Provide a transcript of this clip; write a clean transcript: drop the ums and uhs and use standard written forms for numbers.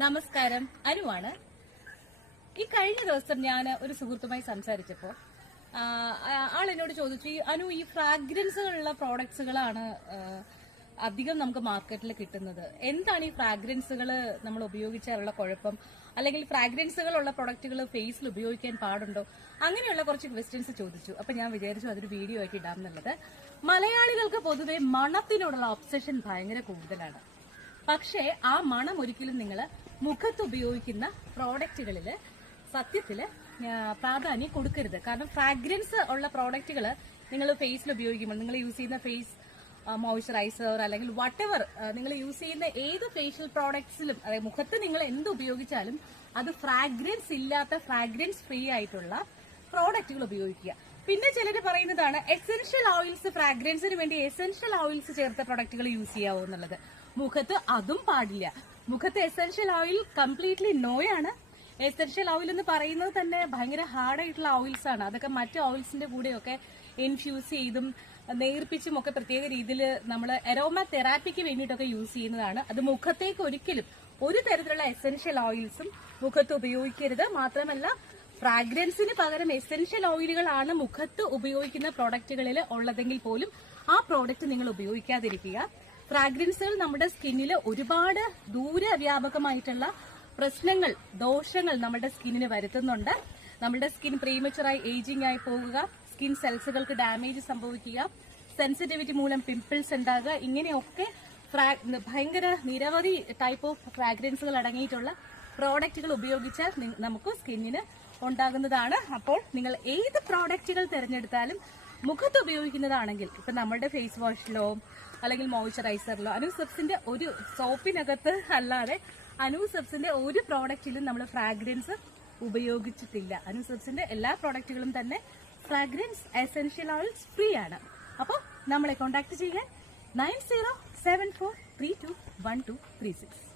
നമസ്കാരം, അനുവാണ്. ഈ കഴിഞ്ഞ ദിവസം ഞാൻ ഒരു സുഹൃത്തുമായി സംസാരിച്ചപ്പോൾ ആൾ എന്നോട് ചോദിച്ചു, അനു ഈ ഫ്രാഗ്രൻസുകളുള്ള പ്രോഡക്ട്സുകളാണ് അധികം നമുക്ക് മാർക്കറ്റിൽ കിട്ടുന്നത്. എന്താണ് ഈ ഫ്രാഗ്രൻസുകൾ നമ്മൾ ഉപയോഗിച്ചാലുള്ള കുഴപ്പം, അല്ലെങ്കിൽ ഫ്രാഗ്രൻസുകളുള്ള പ്രൊഡക്റ്റുകൾ ഫേസിൽ ഉപയോഗിക്കാൻ പാടുണ്ടോ, അങ്ങനെയുള്ള കുറച്ച് ക്വസ്റ്റ്യൻസ് ചോദിച്ചു. അപ്പൊ ഞാൻ വിചാരിച്ചു അതൊരു വീഡിയോ ആയിട്ട് ഇടാം എന്നുള്ളത്. മലയാളികൾക്ക് പൊതുവെ മണത്തിനോടുള്ള ഒബ്സഷൻ ഭയങ്കര കൂടുതലാണ്. പക്ഷേ ആ മണം ഒരിക്കലും നിങ്ങൾ മുഖത്ത് ഉപയോഗിക്കുന്ന പ്രോഡക്റ്റുകളിൽ സത്യത്തില് പ്രാധാന്യം കൊടുക്കരുത്. കാരണം ഫ്രാഗ്രൻസ് ഉള്ള പ്രോഡക്റ്റുകൾ നിങ്ങൾ ഫേസിൽ ഉപയോഗിക്കുമ്പോൾ, നിങ്ങൾ യൂസ് ചെയ്യുന്ന ഫേസ് മോയ്സ്ചറൈസർ അല്ലെങ്കിൽ വട്ടെവർ നിങ്ങൾ യൂസ് ചെയ്യുന്ന ഏത് ഫേഷ്യൽ പ്രോഡക്ട്സിലും, അതായത് മുഖത്ത് നിങ്ങൾ എന്ത് ഉപയോഗിച്ചാലും അത് ഫ്രാഗ്രൻസ് ഇല്ലാത്ത, ഫ്രാഗ്രൻസ് ഫ്രീ ആയിട്ടുള്ള പ്രോഡക്റ്റുകൾ ഉപയോഗിക്കുക. പിന്നെ ചിലർ പറയുന്നതാണ് എസെൻഷ്യൽ ഓയിൽസ്, ഫ്രാഗ്രൻസിന് വേണ്ടി എസെൻഷ്യൽ ഓയിൽസ് ചേർത്ത പ്രൊഡക്റ്റുകൾ യൂസ് ചെയ്യാവോ എന്നുള്ളത്. മുഖത്ത് അതും പാടില്ല. മുഖത്ത് എസെൻഷ്യൽ ഓയിൽ കംപ്ലീറ്റ്ലി നോയാണ്. എസെൻഷ്യൽ ഓയിൽ എന്ന് പറയുന്നത് തന്നെ ഭയങ്കര ഹാർഡായിട്ടുള്ള ഓയിൽസ് ആണ്. അതൊക്കെ മറ്റ് ഓയിൽസിന്റെ കൂടെയൊക്കെ ഇൻഫ്യൂസ് ചെയ്തും നേർപ്പിച്ചും ഒക്കെ പ്രത്യേക രീതിയിൽ നമ്മൾ അരോമ തെറാപ്പിക്ക് വേണ്ടിയിട്ടൊക്കെ യൂസ് ചെയ്യുന്നതാണ്. അത് മുഖത്തേക്ക് ഒരിക്കലും ഒരു തരത്തിലുള്ള എസെൻഷ്യൽ ഓയിൽസും മുഖത്ത് ഉപയോഗിക്കരുത്. മാത്രമല്ല, ഫ്രാഗ്രൻസിന് പകരം എസെൻഷ്യൽ ഓയിലുകളാണ് മുഖത്ത് ഉപയോഗിക്കുന്ന പ്രോഡക്റ്റുകളിൽ ഉള്ളതെങ്കിൽ പോലും ആ പ്രോഡക്റ്റ് നിങ്ങൾ ഉപയോഗിക്കാതിരിക്കുക. ഫ്രാഗ്രൻസുകൾ നമ്മുടെ സ്കിന്നിൽ ഒരുപാട് ദൂരവ്യാപകമായിട്ടുള്ള പ്രശ്നങ്ങൾ, ദോഷങ്ങൾ നമ്മുടെ സ്കിന്നിന് വരുത്തുന്നുണ്ട്. നമ്മുടെ സ്കിൻ പ്രീമച്ചുറായി ഏജിംഗ് ആയി പോവുക, സ്കിൻ സെൽസുകൾക്ക് ഡാമേജ് സംഭവിക്കുക, സെൻസിറ്റിവിറ്റി മൂലം പിമ്പിൾസ് ഉണ്ടാകുക, ഇങ്ങനെയൊക്കെ ഭയങ്കര നിരവധി ടൈപ്പ് ഓഫ് ഫ്രാഗ്രൻസുകൾ അടങ്ങിയിട്ടുള്ള പ്രോഡക്റ്റുകൾ ഉപയോഗിച്ചാൽ നമുക്ക് സ്കിന്നിന് ഉണ്ടാകുന്നതാണ്. അപ്പോൾ നിങ്ങൾ ഏത് പ്രോഡക്റ്റുകൾ തിരഞ്ഞെടുത്താലും മുഖത്ത് ഉപയോഗിക്കുന്നതാണെങ്കിൽ, ഇപ്പൊ നമ്മുടെ ഫേസ് വാഷിലോ അല്ലെങ്കിൽ മോയ്സ്ചറൈസറിലോ, അനൂസെപ്സിന്റെ ഒരു സോപ്പിനകത്ത് അല്ലാതെ അനൂസെപ്സിന്റെ ഒരു പ്രോഡക്റ്റിലും നമ്മൾ ഫ്രാഗ്രൻസ് ഉപയോഗിച്ചിട്ടില്ല. അനൂസെപ്സിന്റെ എല്ലാ പ്രോഡക്റ്റുകളും തന്നെ ഫ്രാഗ്രൻസ് എസെൻഷ്യൽ ഓയിൽസ് ഫ്രീ ആണ്. അപ്പോൾ നമ്മളെ കോൺടാക്ട് ചെയ്യാൻ 9074321236.